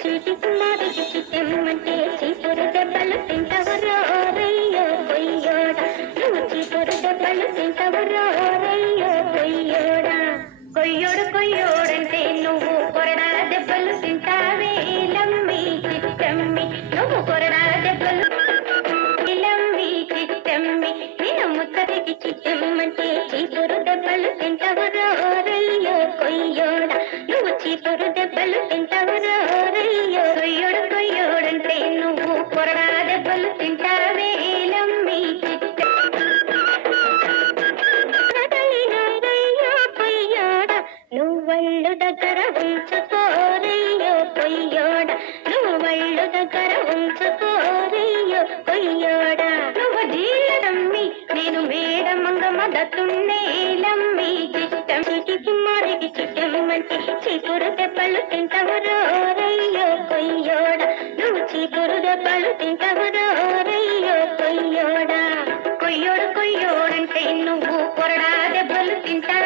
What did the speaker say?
చీటికి మాటికి చిట్టెమ్మంటే చీపురు దెబ్బలు తింటవరో రయ్యో కొయ్యోడా నువ్వు చీపురు దెబ్బలు తింటవరో రయ్యో కొయ్యోడా కొయ్యోడు కొయ్యోడంటే నువ్వు కొరడాల దెబ్బలు తింటావే లమ్మి చిట్టమ్మి నువ్వు కొరడాల దెబ్బలు లమ్మి చిట్టమ్మి నేను ముత్తడికి చిట్టమ్మంటే చీపురు దెబ్బలు తింటవరో రయ్యో కొయ్యోడా నువ్వు చీపురు దెబ్బలు తింటవరో రయ్యో కొయ్యోడు కొయ్యోడంటే నువ్వు కొరడాల దెబ్బలు తింటావే లమ్మి నువ్వళ్ళు దగ్గర ఉంచుకోరయ్యో కొయ్యోడా నువ్వళ్ళు దగ్గర ఉంచుకోరయ్యో కొయ్యోడా నువ్వు జీల నమ్మి నేను మేడ మంగమ్మ దత్తున్నేలమ్మి చిట్టం చిటికి మారికి చిట్టమ్మంటే చీపురు దెబ్బలు తింటవరో రయ్యో కొయ్యోడా నువ్వు చీపురు దెబ్బలు తింటవరో రయ్యో కొయ్యోడా కొయ్యోడు కొయ్యోడంటే నువ్వు కొరడా దెబ్బలు తింటా